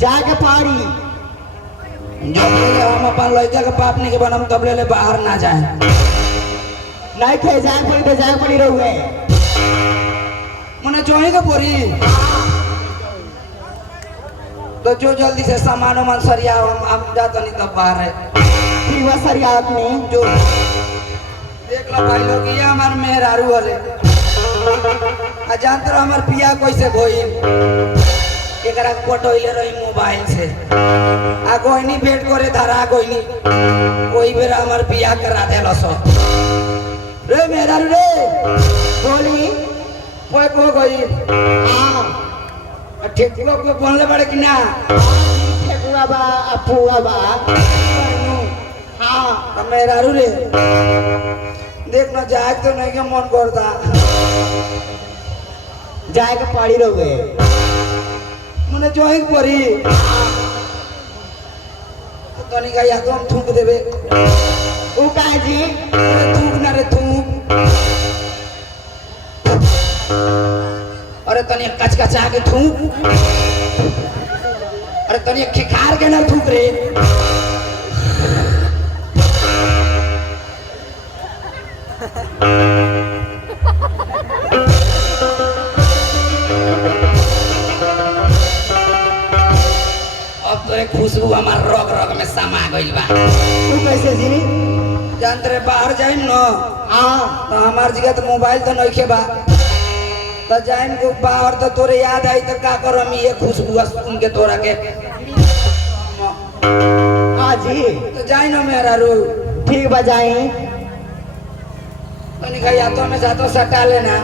जाके पाड़ी जब ले हम अपन लड़का के बाप नहीं के बनम तब ले बाहर ना जाए। नहीं थे जाके पड़ी तो जाके पड़ी रहुए मने जोही के पोरी तो जो जल्दी से सामान वामान सरिया हम जाता नहीं तब बाहर है। ठीक बा सरिया आपने जो देख लो भाई लोग ये हमार मेहरारू वाले आ जानते रहो हमार पिया कैसे गोई एकरा पटोइले रही मोबाइल से आ कोई नहीं भेंट करे धरा कोई नहीं कोई बेरा हमार पिया करा देलो सो रे मेहरारू रे बोली कोई को गई हाँ ठेकुआ को बोलने पड़े कि ना ठेकुआ बा अपुआ बा हाँ अब मेहरारू रे देख ना जाए तो नहीं के मन करता जाके पाड़ी रहुए मने जोही के परी तो नहीं का या तो हम थूक देबे ऊ काहे जी अरे थूक ना रे थूक अरे तनी कचकचा के थूक अरे तनी खिखार के ना थूक रे अब तो एक खुशबू हमार रग रग में समा गइल बा। ऊ कैसे जी जानते रे बाहर जाइम न हाँ तो हमार जगह तो मोबाइल तो नहीं बा तो जाइम को बाहर तो तोरे याद आई तो का करम ये खुशबू सुन के तोरा के हाँ जी तो जाई न मेरा रू ठीक बा जाई तो नहीं या तो मैं जातो सटा लेना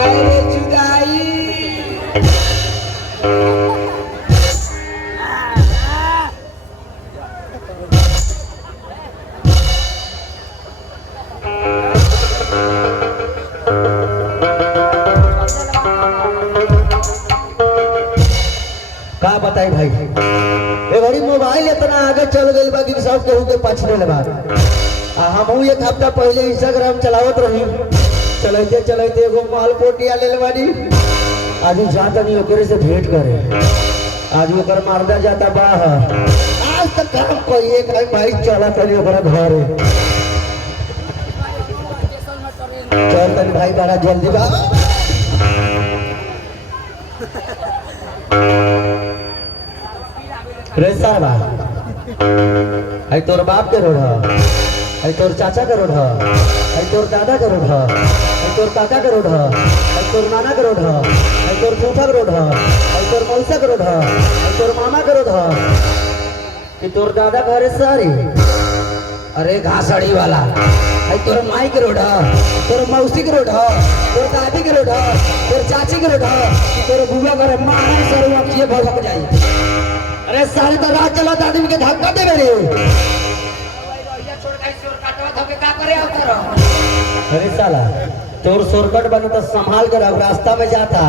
अरे जुदाई का बताई भाई ए बड़ी मोबाइल इतना आगे चल गई बा कि सब केहू के पछड़े ले बा हम एक हफ्ता पहले इंस्टाग्राम चलावत रही चलते चलते एगो माल पोटिया ले बानी आज जाता नहीं ओकरे से भेंट करे आज ओकर मारदा जाता बाहर आज तक काम कोई एक भाई चला तनी ओकरा घर चल तनी भाई बड़ा जल्दी बा रे साहबा आई तोर बाप के रोड आई तोर चाचा के रोड आई तोर दादा के रोड आई तोर काका के रोड आई तोर नाना के रोड आई तोर फूफा के रोड आई तोर मौसा के रोड आई तोर मामा के रोड कि तोर दादा घरे सारी अरे घासड़ी वाला आई तोर माई के रोड तोर मौसी के रोड तोर दादी के रोड तोर चाची के रोड तोर बुआ करे मारा सर अखिए भड़क जाई। अरे सारे तो रात चला आदमी के धक्का दे मेरे अरे साला तोर शॉर्टकट बने तो संभाल कर अब रास्ता में जाता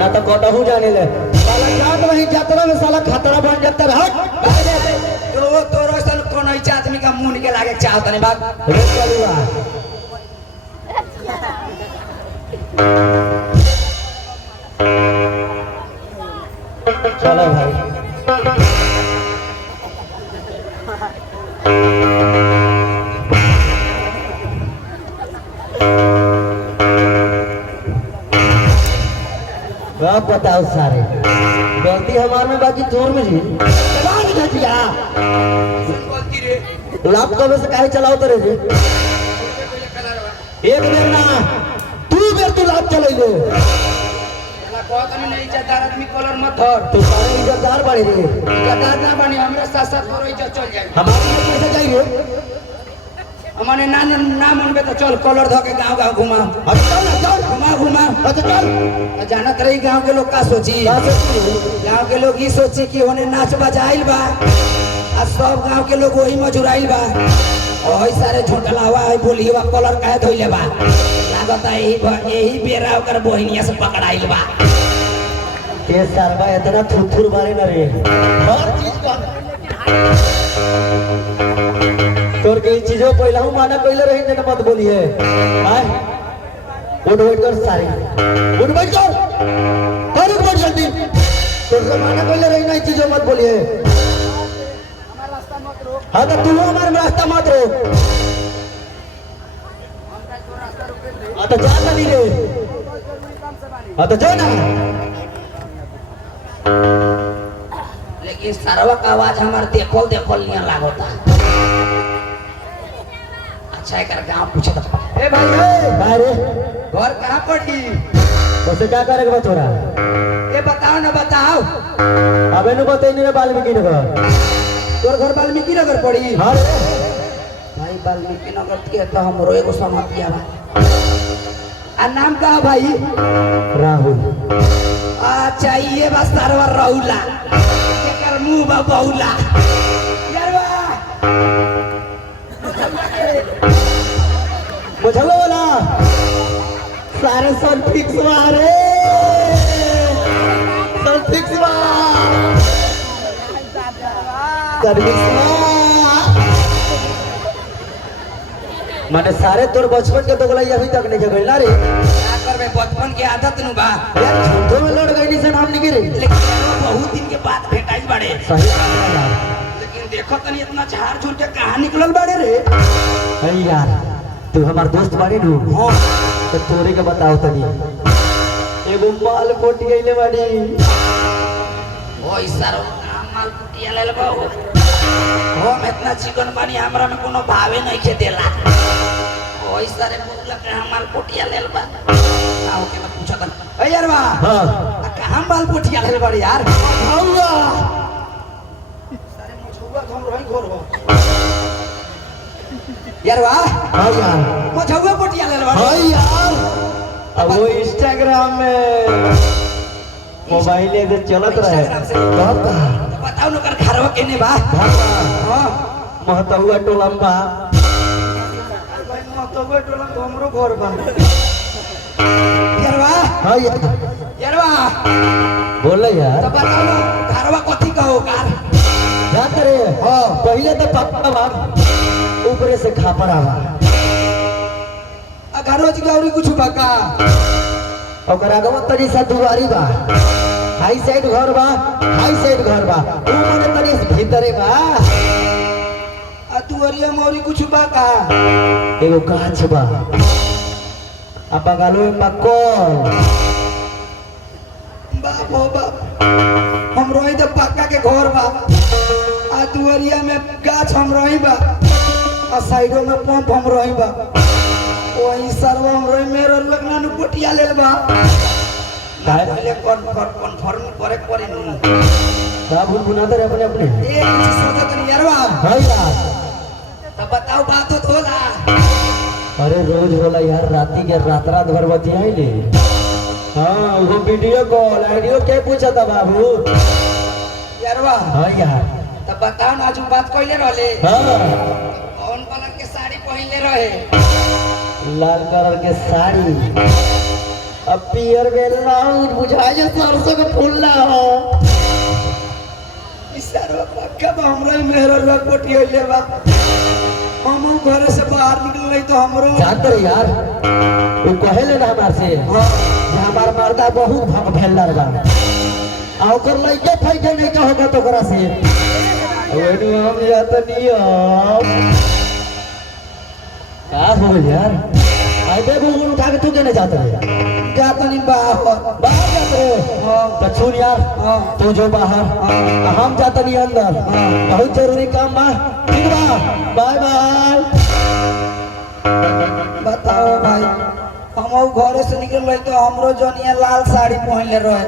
ना तो कटहू जाने ले साला जात वही यात्रा में साला खतरा बन जाता है तो तोरो सन कोन ऐसा आदमी का मुंह के लागे चाहत नहीं बात रे चलुआ चलो भाई आप बताओ सारे गलती हमारे में बाकी तोर में जी लाभ कब से काहे चलाओ तेरे जी एक बेर ना तू बेर तू लाभ चले लो नहीं इज्जतदार आदमी कॉलर मत धर तू सारे इज्जतदार बड़े रे इज्जतदार ना बनी हमरे साथ साथ करो इज्जत चल जाए हमारे कैसे चाहिए हमारे ना मनबे तो चल कॉलर धो के गांव घुमा चल घुमा अच्छा चल जानत रही गांव के लोग का सोची गांव के लोग ये सोची कि होने नाच बजाइल बा आ सब गांव के लोग वही मजुराइल बा और सारे झोटलावा है बोलिवा कॉलर काहे धोइले बा लागत है यही बेरा ओकर बहिनिया से पकड़ाइल बा के सरवा इतना थुथुर मारे ना रे हर चीज का तोर के चीजों पहला हूं माना पहले रही ना मत बोलिए हां उठ बैठ कर सारे उठ बैठ कर कर उठ बैठ जल्दी तुझसे माना पहले रही नहीं चीजों मत बोलिए। हाँ तो तू हमारे रास्ता मत रोक। हाँ तो जा नहीं रे। हाँ तो जो ना। लेकिन सरवा का आवाज हमारे देखल देखल नहीं लागोता। अच्छा एक गाँव पूछे तो ए भाई रे घर कहाँ पड़ी? उसे क्या करेगा बचोरा? ये बताओ ना बताओ। अबे नु बताई नहीं वाल्मीकि नगर। तोर घर वाल्मीकि नगर पड़ी? हाँ रे भाई वाल्मीकि नगर के तो हमरो एगो समझिया बा। आ नाम का है भाई? राहुल। अच्छा ये बस सरवा राहुला। एकर मुंह बा बहुला। यारवा बुझलो वाला सारे सब फिक्स रे सब फिक्स सर्विस माने सारे तोर बचपन के तो गलाई अभी तक नहीं जगल ना रे। क्या करबे बचपन के आदत नु बा। यार झूठो में लड़ गई से नाम निकले लेकिन बहुत दिन के बाद भेटाई बाड़े। सही लेकिन देखो तनी इतना झाड़ झूठ के कहां निकलल बाड़े रे। अरे यार तू हमार दोस्त बाड़ी नु। हां तो तोरे के बताओ तनी एगो माल पोट गईले बाड़ी। ओई सरो माल कुटिया ले लेबो। हम इतना चिकन पानी हमरा में कोनो भावे नहीं खे देला। ओई सारे बोला के माल कुटिया ले लेबा। आओ के मत पूछो तन। ए यारवा हां कहां माल कुटिया ले लेबा यार? आऊगा सारे मुझुआ हम रही घोरबो। यारवा हां यार मुझुआ कुटिया ले लेबा। हां यार अब वो इंस्टाग्राम में मोबाइल से चलत रहे कब का तो बताओ न कर घरवा केने बा? हां महतहुआ टोलम्बा भाई महतहुआ टोलम तो हमरो घर बा। यारवा हां यार यारवा बोले यार तो बताओ न घरवा कथी कहो कार? जा करे हां पहले तो पक्का बात ऊपर से खापर आवा आ घरवा जी औरी कुछ बाका ओकर आगवा तनी सा दुआरी बा हाई साइड घर बा हाई साइड घर बा ऊ माने तनी भीतरे बा आ दुआरिया मौरी कुछ बाका एगो कांच बा आ बगलो में मकोल बाप हो बाप हम रही तो पक्का के घर बा। आ दुआरिया में गाछ हम रही बा। आ साइडो में पंप हम रही बा। वही सरवा हम रही मेरे लगना नु कुटिया लेल बा। पहले कन्फर्म करे पड़ी नु। का भूल बुनाते अपने अपने एक चीज सोचत नहीं यारवा। हां यार तो बताओ बात तो होला। अरे रोज होला यार राती के रात रात भर बतियाई ले। हाँ वो वीडियो कॉल आइडियो के पूछा था बाबू यारवा। हाँ यार तो बताओ ना आज बात कइले रहले। हाँ कौन कलर के साड़ी पहनले रहे? लाल कलर के साड़ी अब पियर बेलना बुझाए सरसों के फूल ना हो सरवा पक्का बा हमरा मेहरवा कोटी होइले बा। हम घर से बाहर निकल तो हमरो जानते रे यार वो कहेले ना हमार से कि हमार मर्दा बहुत भग भेलर बा आ ओकर लइके फैके नहीं का होगा तो ओकरा से ओनु हम जात नहीं का हो यार आई देखो उन उठा के तू केने जात रे जात नहीं बाहर बाहर जात रे तो छोड़ यार तू जो बाहर हम जात नहीं अंदर बहुत जरूरी काम बा ठीक बा बाय बाय बताओ भाई हम घर से निकल रही तो हमरो जनिया लाल साड़ी पहनले रहे।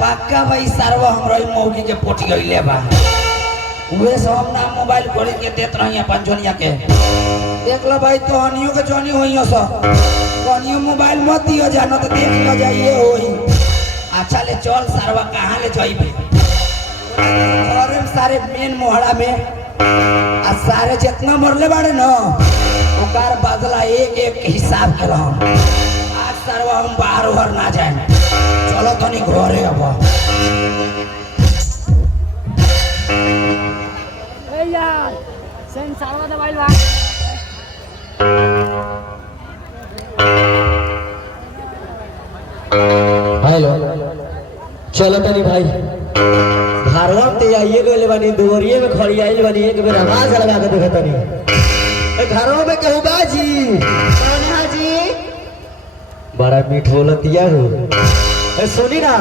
पक्का भाई सरवा हमरा मौगी के पोटी गइले बा। उहे से हम ना मोबाइल खोल के देत रही अपन जनिया के। देख लो भाई तो अनियो के जनी होइयो स अनियो मोबाइल मत दियो जानो तो देख ल जाइए होई। अच्छा ले चल सरवा कहां ले जाइबे? घर में सारे मेन मोहड़ा में आ सारे जितना मरले बाड़े न ओकर बदला एक एक हिसाब के रहम। आज सरवा हम बाहर उहर ना जाए। चलो तनी घरे अब यार सेंसरवा दबाइल बा। हेलो चलो तनी भाई घरवा ते आइए गए बानी दुवरिये में खड़ी आई बानी एक बेर आवाज लगा के देखो तनी घरों में कहू बाजी कौन है जी? बड़ा मीठ बोलतिया हो सुनी ना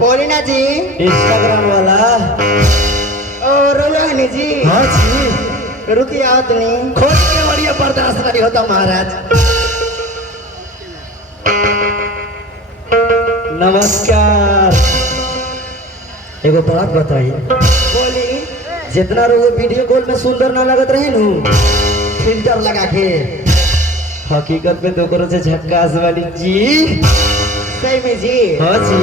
बोली ना जी। इंस्टाग्राम वाला और रोहिणी जी हाँ जी रुकिए आओ तुनी। खोल के बढ़िया बर्दाश्त नहीं होता महाराज। नमस्कार एगो बात बताई बोली। जितना लोग वीडियो कॉल में सुंदर ना लगत रहे नु फिल्टर लगा के हकीकत में तो करो से झक्कास वाली जी। सही में जी। हाँ जी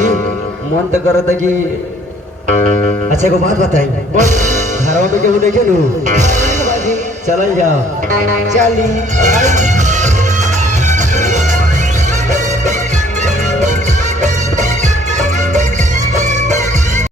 मन तो करो था कि अच्छा एगो बात बताई घरों में केहू देखे नु चल जाओ चली।